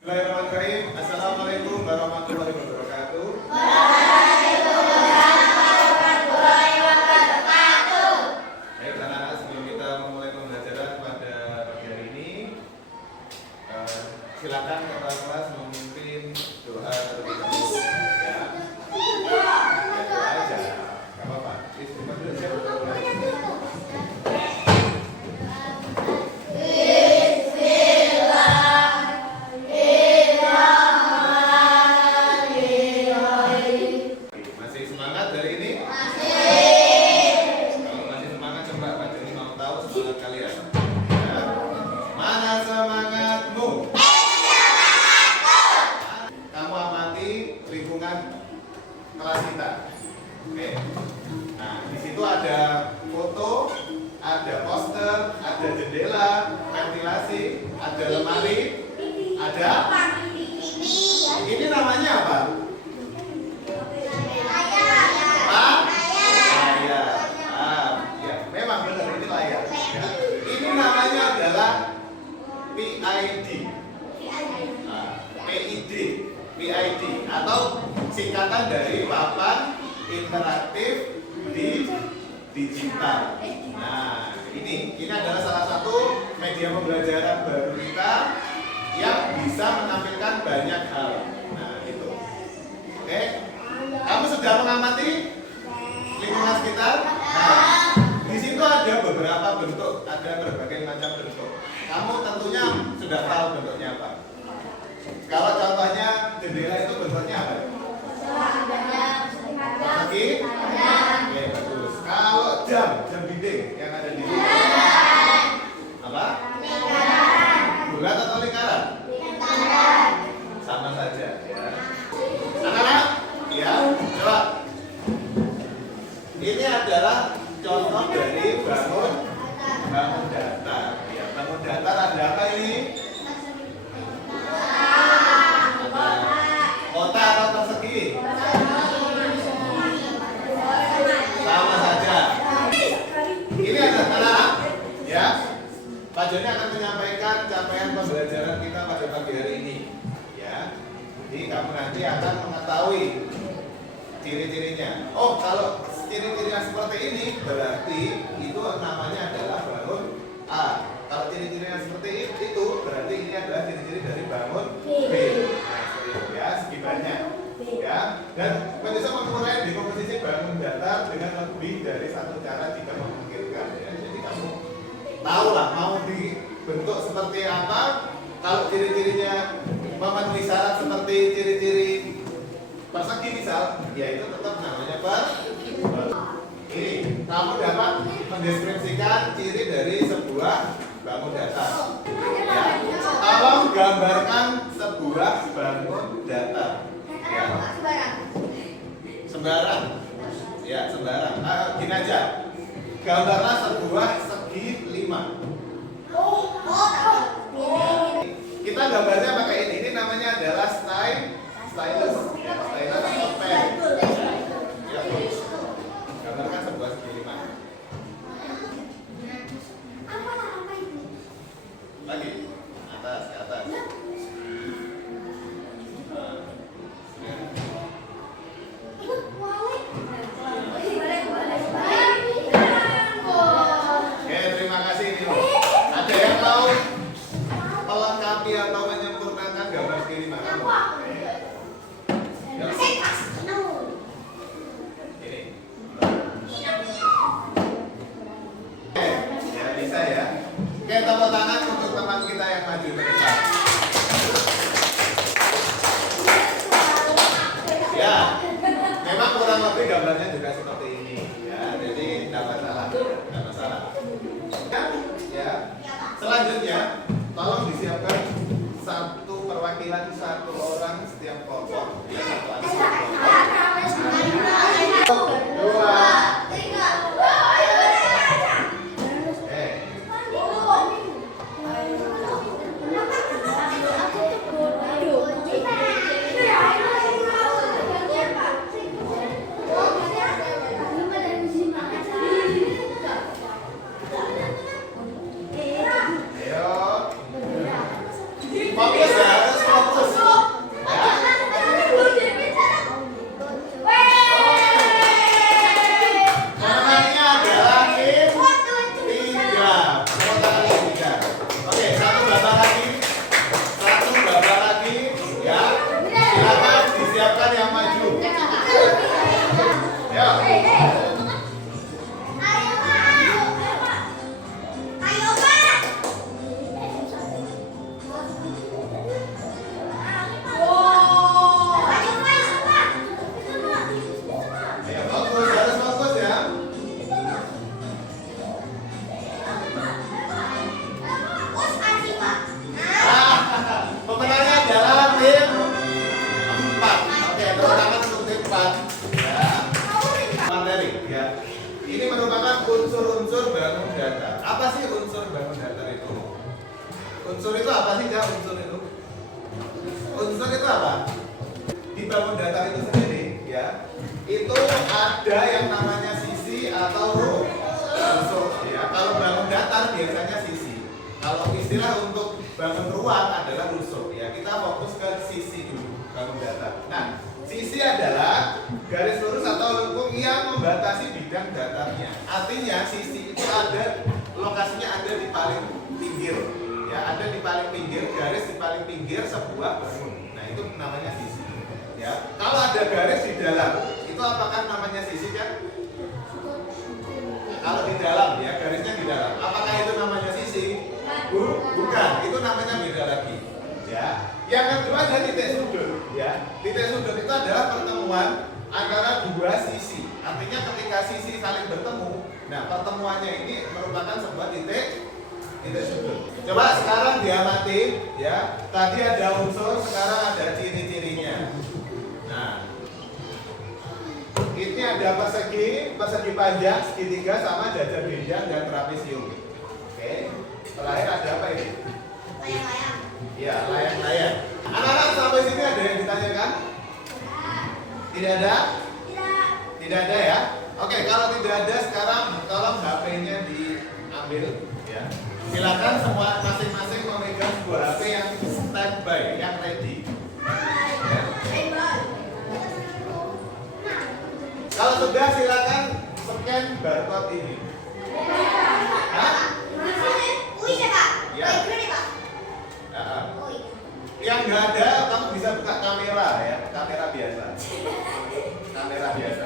Bismillahirrahmanirrahim. Assalamualaikum warahmatullahi wabarakatuh. Baik, anak-anak, sebelum kita memulai pembelajaran pada pagi hari ini, silakan kepala kelas memimpin doa terlebih dahulu. Ya, doa aja, nggak apa-apa. Istighfar dulu, siap? Masih semangat dari ini? Kalau masih semangat, coba Pak Joni mau tahu semangat kalian. Ya. Mana semangatmu? Kamu amati lingkungan kelas kita. Oke. Nah, di situ ada foto, ada poster, ada jendela, ventilasi, ada lemari, ada ini namanya apa? Layar. Ya, memang benar ini layar. Ya. Ini namanya adalah PID. PID atau singkatan dari papan interaktif di digital. Nah, ini adalah salah satu media pembelajaran baru kita yang bisa menampilkan banyak hal. Nah, itu. Oke. Kamu sudah mengamati lingkungan sekitar? Nah, di situ ada beberapa bentuk, ada berbagai macam bentuk. Kamu tentunya sudah tahu bentuknya apa. Kalau contohnya jendela itu bentuknya apa? Persegi? Oke, bagus. Kalau jam dinding yang ada di sini apa? Bulat atau lingkaran? Sama saja, ya. Anak-anak, ya, coba. Ini adalah contoh dari bangun datar. Ya, bangun datar ada apa ini? Kota atau persegi? Sama saja. Ini ada anak, ya. Pak Joni akan menyampaikan capaian pembelajaran kita pada pagi hari ini, ya. Jadi kamu nanti akan mengetahui ciri-cirinya. Oh, kalau ciri-cirinya seperti ini berarti itu namanya adalah bangun A. Kalau ciri-cirinya seperti itu berarti ini adalah ciri-ciri dari bangun B. Ya, segi banyak. Ya, dan bisa mengurai dekomposisi bangun datar dengan lebih dari satu cara jika memungkinkan. Ya. Jadi kamu tahu lah mau dibentuk seperti apa. Kalau ciri-cirinya memenuhi syarat seperti ciri-ciri persegi misal, ya itu tetap namanya ini. Kamu dapat mendeskripsikan ciri dari sebuah bangun datar. Ya. Tolong gambarkan sebuah bangun datar. Ya. Sembarang. Ya, sembarang. Gini aja. Gambarlah sebuah segi 5. Kita gambarnya pakai ini. Ini namanya adalah stylus. Ya, stylus atau pen. Ya, gambarkan sebuah segi 5. Lagi. Atas, ke atas. Oke, terima kasih Nino. Ada yang mau melengkapi atau menyempurnakan gambar segi 5 kamu? Ini. Oke, ya bisa ya. Oke, tepuk tangan untuk teman kita yang maju ke depan. Ya, memang kurang lebih gambarnya juga seperti ini. Ya, jadi tidak masalah, tidak masalah. Ya, selanjutnya, tolong disiapkan satu perwakilan satu orang setiap kelompok. Ya, satu anak kelompok. 2, 3. Ayo. Fokus ya, harus fokus. sih unsur bangun datar itu? Unsur itu apa sih, Kak? Unsur itu? Unsur itu apa? Di bangun datar itu sendiri, ya, itu ada yang namanya sisi atau unsur, ya. Kalau bangun datar biasanya sisi. Kalau istilah untuk bangun ruang adalah unsur, ya. Kita fokus ke sisi dulu, bangun datar. Nah, sisi adalah garis lurus atau lengkung yang membatasi bidang datarnya. Artinya sisi itu ada, lokasinya ada di paling pinggir, ya, ada di paling pinggir, garis di paling pinggir sebuah bangun. Nah, itu namanya sisi, ya. Kalau ada garis di dalam, itu apakah namanya sisi, kan? Kalau di dalam, ya, garisnya di dalam, apakah itu namanya sisi? Bukan, itu namanya beda lagi, ya. Yang kedua ada titik sudut, ya. Titik sudut itu adalah pertemuan antara dua sisi. Artinya ketika sisi saling bertemu, nah pertemuannya ini merupakan sebuah titik sudut. Coba sekarang diamati, ya. Tadi ada unsur, sekarang ada ciri-cirinya. Nah, ini ada persegi panjang, segitiga, sama jajar bidang dan trapesium. Oke. Terakhir ada apa ini? Layang-layang. Ya, layang-layang. Anak-anak sampai sini ada yang ditanyakan? Tidak ada? Tidak. Tidak ada, ya? Oke, kalau tidak ada sekarang tolong HP-nya diambil, ya. Silakan semua masing-masing memegang sebuah HP yang standby, yang ready. Ya. Kalau sudah silakan scan barcode ini. Hah? Ya. Yang nggak ada, kamu bisa buka kamera, ya, kamera biasa. Kamera biasa.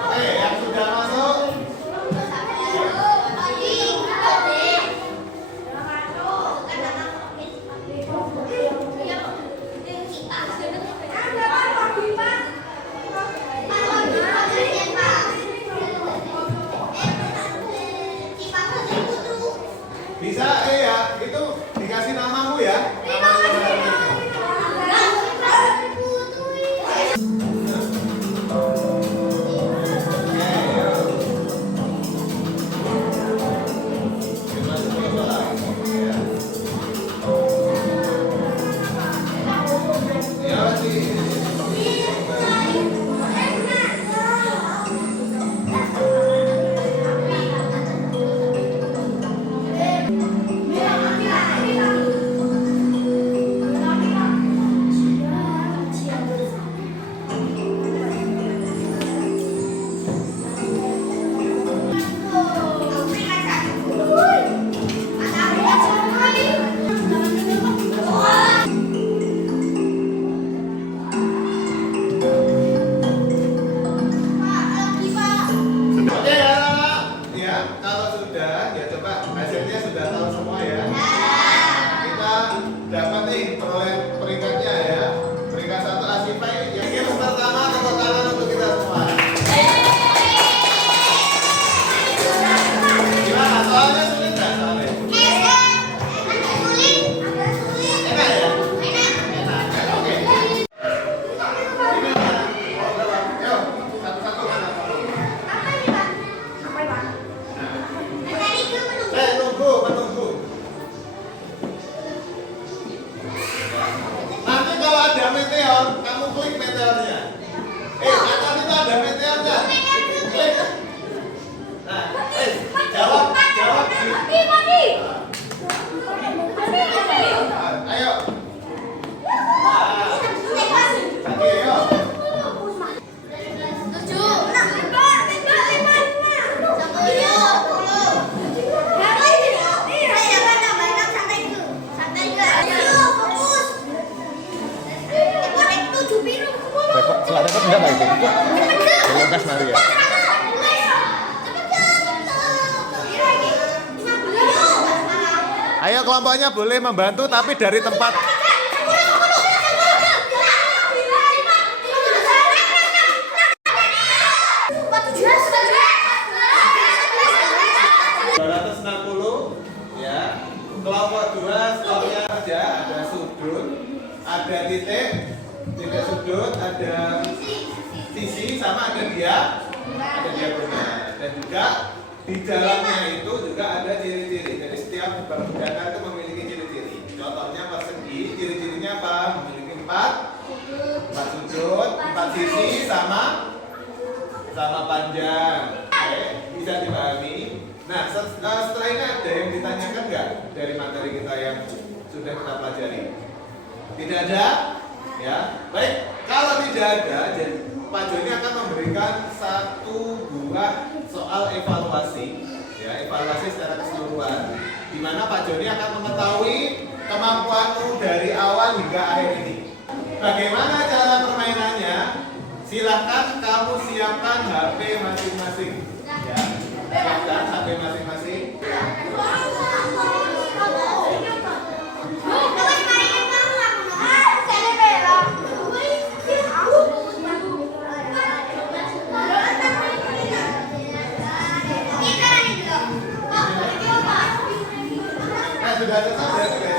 Oke, yang sudah masuk. Bisa, ya, itu dikasih namamu, ya. Ayo kelompoknya boleh membantu tapi dari tempat. Ya, kelompok 2 stopnya aja, ada sudut, ada titik, Tiga sudut, ada sisi, sama ada diagonal. Dan juga di dalamnya itu juga ada ciri-ciri. Jadi setiap datar itu memiliki ciri-ciri. Contohnya persegi, ciri-cirinya apa? Memiliki empat sudut, empat sisi, sama panjang. Oke, bisa dipahami. Nah, setelah ini ada yang ditanyakan nggak dari materi kita yang sudah kita pelajari? Tidak ada? Ya, baik. Kalau tidak ada, jadi Pak Joni akan memberikan satu buah soal evaluasi, ya, evaluasi secara keseluruhan, di mana Pak Joni akan mengetahui kemampuanmu dari awal hingga akhir ini. Bagaimana cara permainannya? Silahkan kamu siapkan HP masing-masing. Ya, siapkan HP masing-masing. Nah, sudah selesai.